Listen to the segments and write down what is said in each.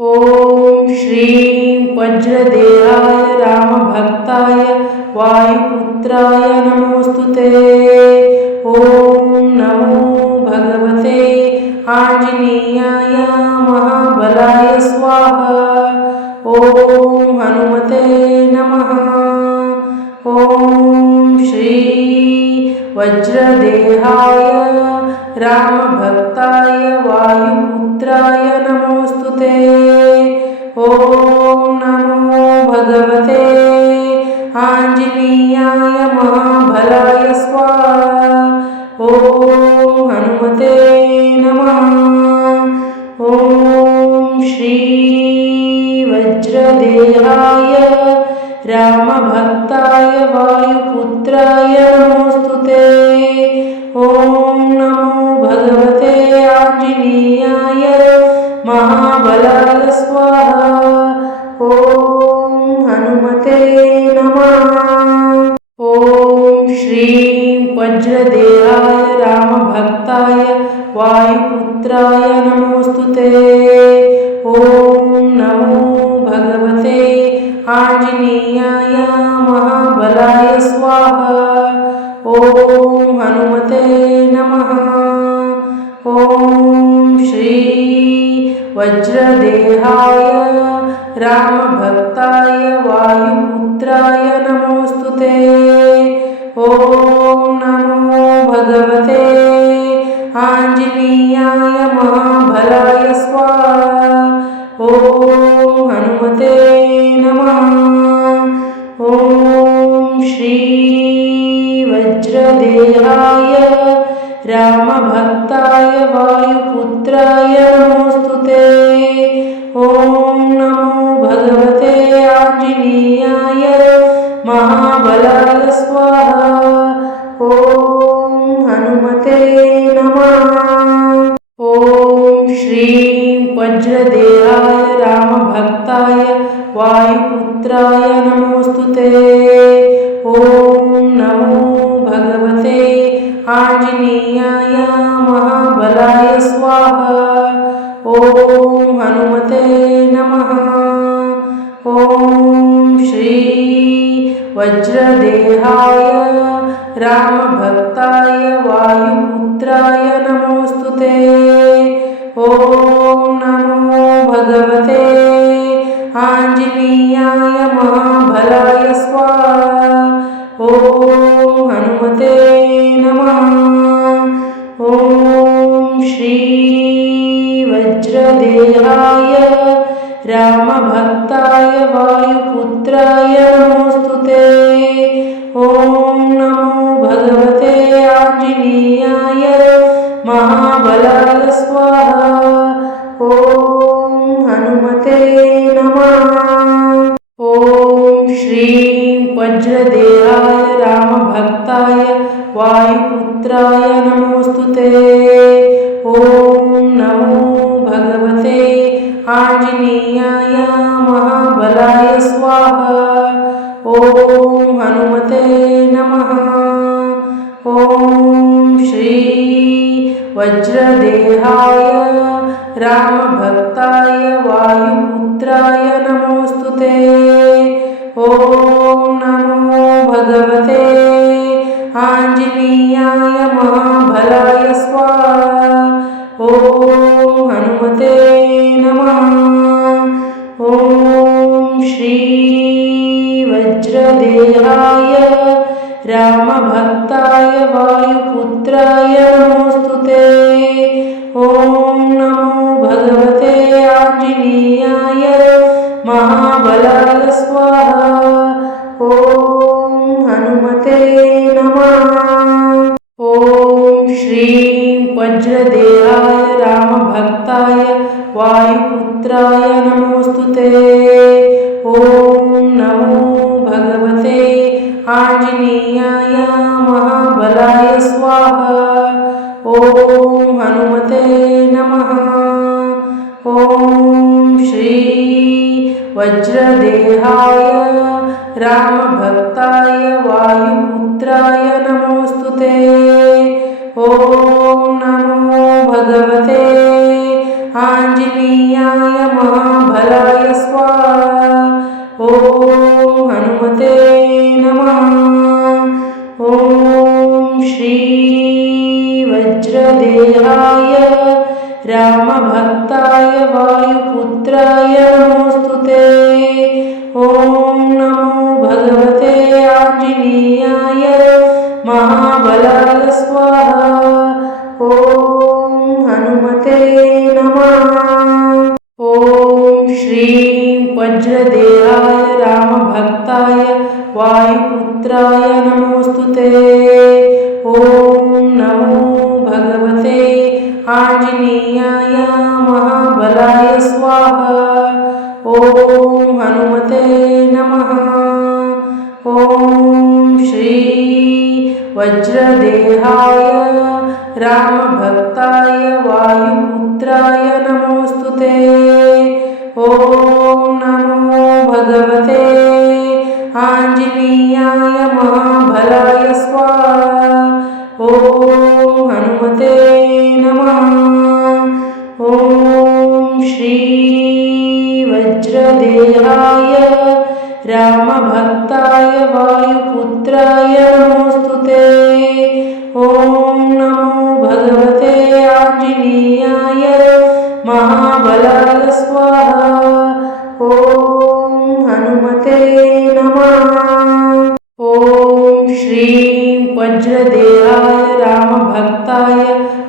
ॐ श्रीं वज्रदेहाय रामभक्ताय वायुपुत्राय नमोस्तुते। ॐ नमो भगवते आञ्जनेयाय महाबलाय स्वाहा। ॐ हनुमते नमः। ॐ श्री वज्रदेहाय रामभक्ताय वायुपुत्राय नमोस्तुते। ॐ नमो भगवते आञ्जनेयाय महाबलाय स्वाहा। ॐ हनुमते नमः। ॐ श्री वज्रदेहाय रामभक्ताय वायुपुत्राय नमोस्तुते। ॐ नमो भगवते आञ्जनेयाय महाबलाय स्वाहा। ॐ हनुमते नमः। ॐ श्रीं वज्रदेहाय रामभक्ताय वायुपुत्राय नमोस्तुते। ॐ नमो भगवते आञ्जनेयाय महाबलाय स्वाहा। ॐ हनुमते नमः। ॐ श्री वज्रदेहाय रामभक्ताय वायुपुत्राय नमोस्तुते। ॐ नमो भगवते आञ्जनेयाय महाबलाय स्वाहा। ॐ हनुमते नमः। ॐ श्री वज्रदेहाय रामभक्ताय वायुपुत्राय नमोस्तुते। ॐ नमो भगवते आञ्जनेयाय महाबलाय स्वाहा। ॐ हनुमते नमः। ॐ श्रीं वज्रदेहाय रामभक्ताय वायुपुत्राय नमोस्तुते। ॐ नमो भगवते आञ्जनेयाय महाबलाय स्वाहा। ॐ हनुमते नमः। ॐ श्री वज्रदेहाय रामभक्ताय वायुपुत्राय नमोस्तुते। ॐ नमो भगवते आञ्जनेयाय महाबलाय स्वाहा। ॐ हनुमते नमः। ॐ श्री वज्रदेहाय रामभक्ताय वायुपुत्राय नमोस्तुते। ॐ नमो भगवते आञ्जनेयाय महाबलाय स्वाहा। ॐ हनुमते नमः। ॐ श्रीं वज्रदेहाय रामभक्ताय वायुपुत्राय नमोस्तुते। ॐ नमो भगवते आञ्जनेयाय महाबलाय स्वाहा। ॐ हनुमते नमः। ॐ श्री वज्रदेहाय रामभक्ताय वायुपुत्राय नमोस्तुते। ॐ नमो भगवते आञ्जनेयाय महाबलाय स्वाहा। ॐ हनुमते नमः। ॐ श्री वज्रदेहाय रामभक्ताय वायुपुत्राय नमोस्तुते। ॐ नमो भगवते आञ्जनेयाय महाबलाय स्वाहा। ॐ हनुमते नमः। ॐ श्रीं वज्रदेहाय रामभक्ताय वायुपुत्राय नमोस्तुते। ॐ नमो भगवते आञ्जनेयाय महाबलाय स्वाहा। ॐ हनुमते नमः। ॐ श्री वज्रदेहाय रामभक्ताय वायुपुत्राय नमोस्तुते। ॐ नमो भगवते आञ्जनेयाय महाबलाय वायुपुत्राय नमोऽस्तुते। ॐ नमो भगवते आञ्जनेयाय महाबलाय स्वाहा। ॐ हनुमते नमः। ॐ श्रीं वज्रदेहाय रामभक्ताय वायुपुत्राय नमोऽस्तुते। ॐ नमो भगवते आञ्जनेयाय महाबलाय स्वाहा। ॐ हनुमते नमः। ॐ श्री वज्रदेहाय रामभक्ताय वायुपुत्राय नमोऽस्तुते। ॐ नमो भगवते आञ्जनेयाय महाबलाय स्वाहा। ॐ हनुमते नमः। ॐ श्री वज्रदेहाय रामभक्ताय वायुपुत्राय नमोऽस्तुते। ॐ नमो भगवते आञ्जनेयाय महाबलाय स्वाहा। ॐ हनुमते नमः। ॐ श्रीं वज्रदेहाय रामभक्ताय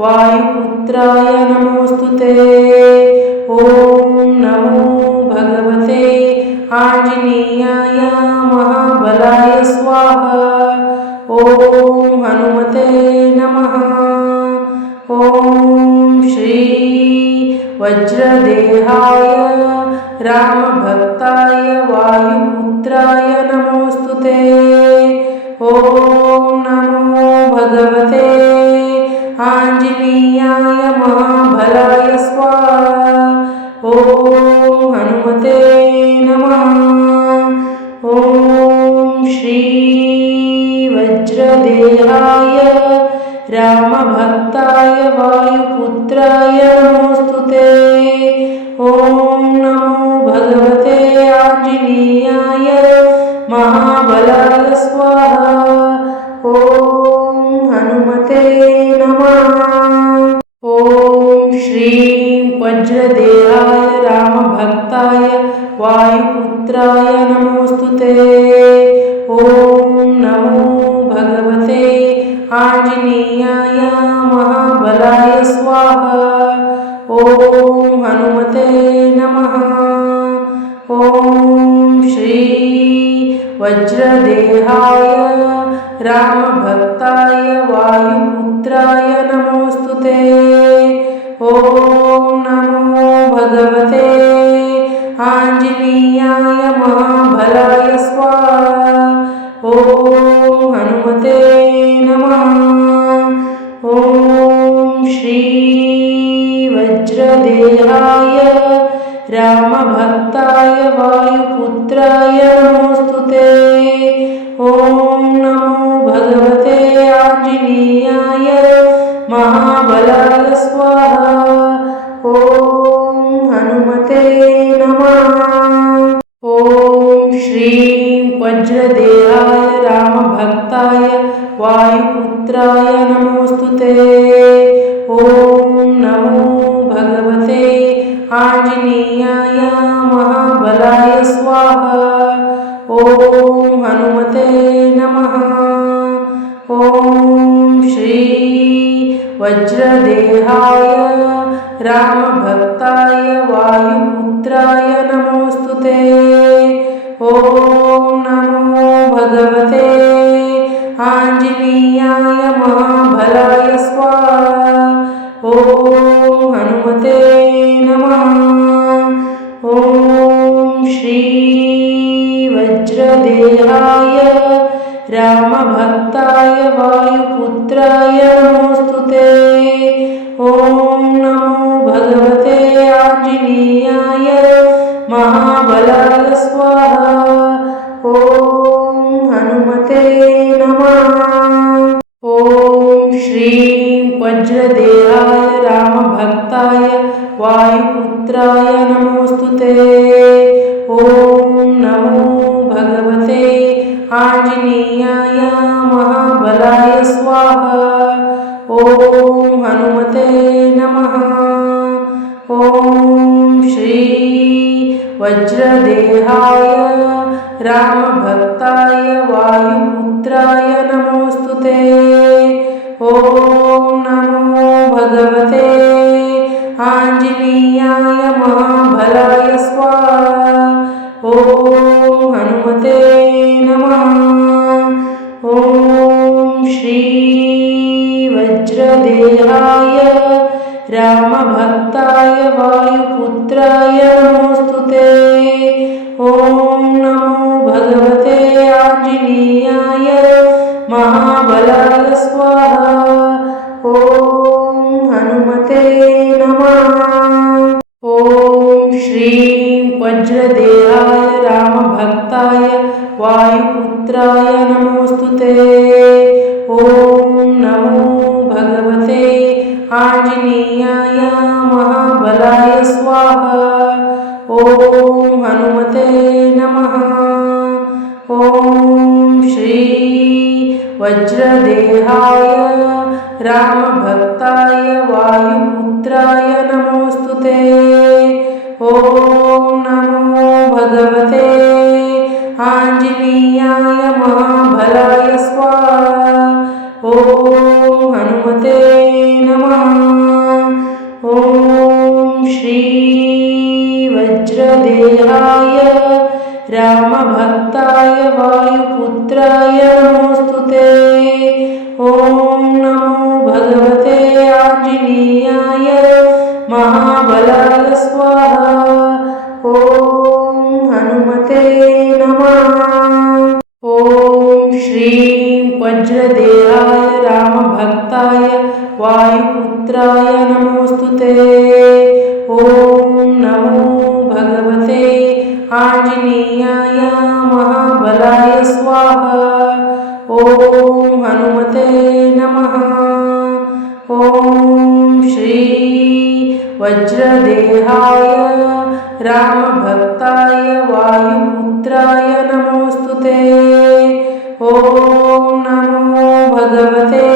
वायुपुत्राय नमोऽस्तुते। ॐ नमो भगवते आञ्जनेयाय महाबलाय स्वाहा। ॐ हनुमते नमः। ॐ श्री वज्रदेहाय रामभक्ताय वायुपुत्राय नमोऽस्तुते। ॐ नमो भगवते आञ्जनेयाय महाबलाय स्वाहा। ॐ हनुमते नमः। ॐ श्री वज्रदेहाय रामभक्ताय वायुपुत्राय नमोऽस्तुते। ॐ नमो भगवते आञ्जनेयाय महाबलाय स्वाहा। ॐ हनुमते नमः। ॐ श्रीं वज्रदेहाय रामभक्ताय वायुपुत्राय नमोऽस्तुते। ॐ नमो भगवते आञ्जनेयाय महाबलाय स्वाहा। ॐ हनुमते नमः। ॐ श्री वज्रदेहाय रामभक्ताय वायुपुत्राय नमोऽस्तुते। ॐ नमो भगवते आञ्जनेयाय महाबलाय स्वाहा। ॐ हनुमते नमः। ॐ श्री वज्रदेहाय रामभक्ताय वायुपुत्राय नमोऽस्तुते। ॐ नमो भगवते आञ्जनेयाय महाबलाय स्वाहा। ॐ हनुमते नमः। ॐ श्रीं वज्रदेहाय रामभक्ताय वायुपुत्राय नमोऽस्तुते। ॐ नमो भगवते आञ्जनेयाय महाबलाय स्वाहा। ॐ हनुमते नमः। ॐ श्री वज्रदेहाय रामभक्ताय वायुपुत्राय नमोऽस्तुते। ॐ नमो भगवते आञ्जनेयाय महाबलाय स्वाहा। ॐ हनुमते नमः। ॐ श्री वज्रदेहाय रामभक्ताय वायुपुत्राय नमोऽस्तुते। ॐ नमो भगवते आञ्जनेयाय महाबलाय स्वाहा। ॐ हनुमते नमः। ॐ श्रीं वज्रदेहाय रामभक्ताय वायुपुत्राय नमोऽस्तुते। ॐ नमो भगवते आञ्जनेयाय महाबलाय स्वाहा। ॐ हनुमते नमः। ॐ श्री वज्रदेहाय रामभक्ताय वायुपुत्राय नमोस्तुते। ॐ नमो भगवते आञ्जनेयाय महाबलाय स्वाहा। ॐ हनुमते नमः। ॐ श्री वज्रदेहाय रामभक्ताय वायुपुत्राय नमोस्तुते। ॐ नमो भगवते आञ्जनेयाय महाबलाय स्वाहा। ॐ हनुमते नमः। ॐ श्रीं वज्रदेहाय रामभक्ताय वायुपुत्राय नमोस्तुते। ॐ नमो भगवते आञ्जनेयाय महाबलाय स्वाहा। ॐ हनुमते नमः। ॐ श्री वज्रदेहाय रामभक्ताय वायुपुत्राय नमोस्तुते। ॐ नमो भगवते आञ्जनेयाय महाबलाय स्वाहा। ॐ हनुमते नमः। ॐ श्री वज्रदेहाय रामभक्ताय वायुपुत्राय नमोस्तुते। ॐ नमो भगवते आञ्जनेयाय महाबलाय स्वाहा। ॐ हनुमते नमः। ॐ श्रीं वज्रदेहाय रामभक्ताय वायुपुत्राय नमोस्तुते। ॐ नमो भगवते आञ्जनेयाय महाबलाय स्वाहा। ॐ हनुमते नमः। ॐ श्री वज्रदेहाय रामभक्ताय वायुपुत्राय नमोस्तुते। ॐ नमो भगवते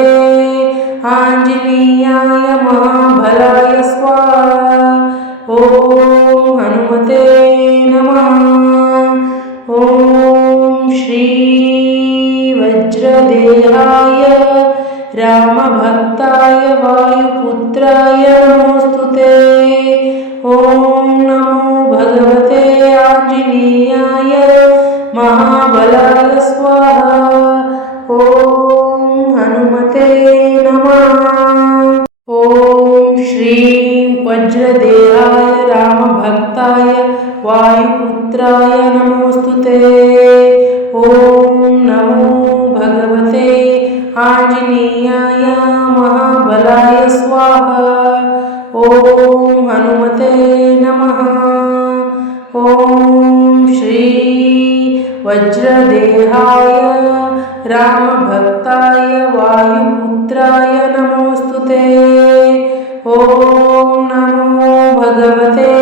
आञ्जनेयाय महाबलाय स्वाहा। ॐ हनुमते नमः। ॐ श्री वज्रदेहाय रामभक्ताय वायुपुत्राय नमोस्तुते। ॐ नमो भगवते आञ्जनेयाय महाबलाय स्वाहा। ॐ हनुमते नमः। ॐ श्रीं वज्रदेहाय रामभक्ताय वायुपुत्राय नमोस्तुते। ॐ नमो भगवते आञ्जनेयाय महाबलाय स्वाहा। ॐ हनुमते नमः। ॐ श्री वज्रदेहाय रामभक्ताय वायुपुत्राय नमोस्तुते। ॐ नमो भगवते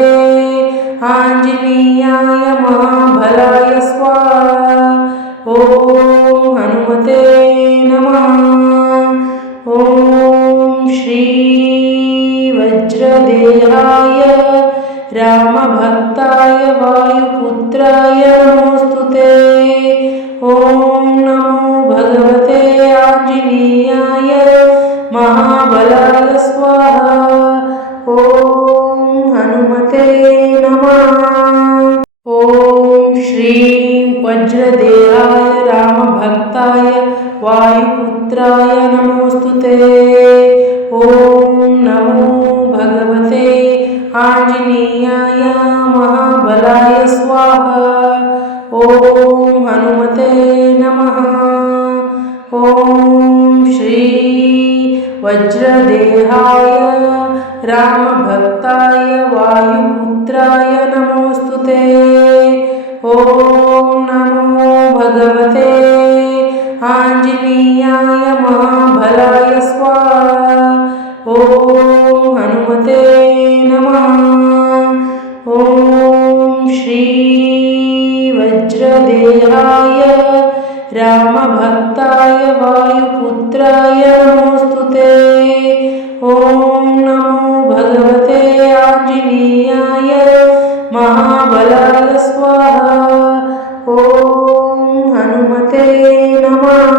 आञ्जनेयाय महाबलाय स्वाहा। ॐ हनुमते नमः। ॐ श्री वज्रदेहाय रामभक्ताय वायुपुत्राय नमोस्तुते। ॐ नमो भगवते आञ्जनेयाय महाबलाय स्वाहा। ॐ हनुमते नमः। ॐ श्रीं वज्रदेहाय रामभक्ताय वायुपुत्राय नमोस्तुते। ॐ नमो भगवते आञ्जनेयाय महाबलाय स्वाहा। ॐ हनुमते नमः। ॐ श्री वज्रदेहाय रामभक्ताय वायुपुत्राय नमोस्तुते। ॐ नमो भगवते आञ्जनेयाय महाबलाय स्वाहा। ॐ हनुमते नमः। ॐ श्री वज्रदेहाय रामभक्ताय वायुपुत्राय नमोस्तुते। ॐ नमो भगवते आञ्जनेयाय महाबलाय स्वाहा। ॐ हनुमते नमः।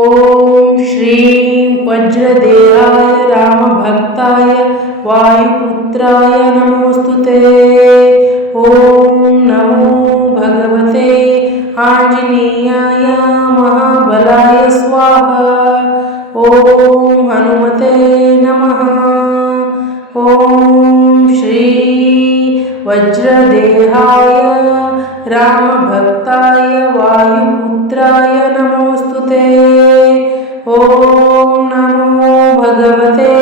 ॐ श्रीं वज्रदेहाय रामभक्ताय वायुपुत्राय नमोस्तुते। ॐ नमो भगवते आञ्जनेयाय महाबलाय स्वाहा। ॐ हनुमते नमः। ॐ श्री वज्रदेहाय रामभक्ताय वायुपुत्राय नमोस्तुते। ॐ नमो भगवते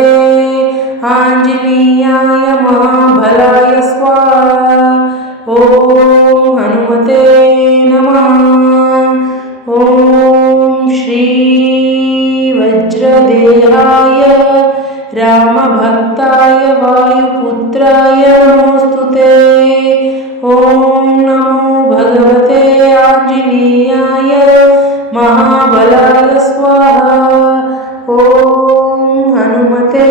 आञ्जनेयाय महाबलाय स्वाहा। ॐ हनुमते नमः। ॐ श्री वज्रदेहाय रामभक्ताय वायुपुत्राय नमोस्तुते। ॐ नमो भगवते आञ्जनेयाय महाबलाय स्वाहा। ॐ हनुमते